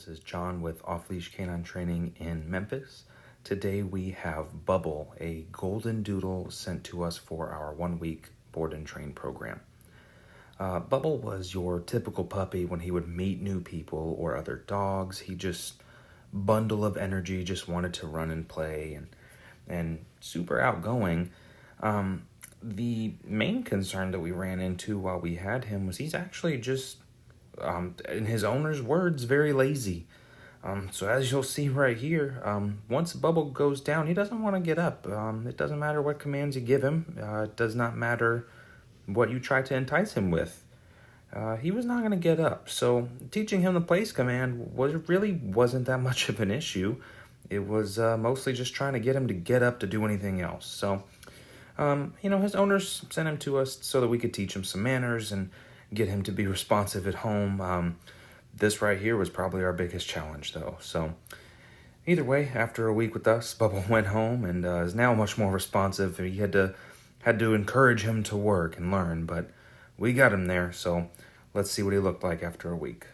This is John with Off Leash Canine Training in Memphis. Today we have Bubble, a Goldendoodle sent to us for our 1-week board and train program. Bubble was your typical puppy when he would meet new people or other dogs. He just bundle of energy, just wanted to run and play and super outgoing. The main concern that we ran into while we had him was he's actually just, in his owner's words, very lazy. So as you'll see right here, once Bubble goes down, he doesn't want to get up. It doesn't matter what commands you give him. It does not matter what you try to entice him with. He was not going to get up. So teaching him the place command wasn't that much of an issue. It was mostly just trying to get him to get up to do anything else. So, his owners sent him to us so that we could teach him some manners and get him to be responsive at home. This right here was probably our biggest challenge, though. So either way, after a week with us, Bubble went home and is now much more responsive. He had to encourage him to work and learn, but we got him there. So let's see what he looked like after a week.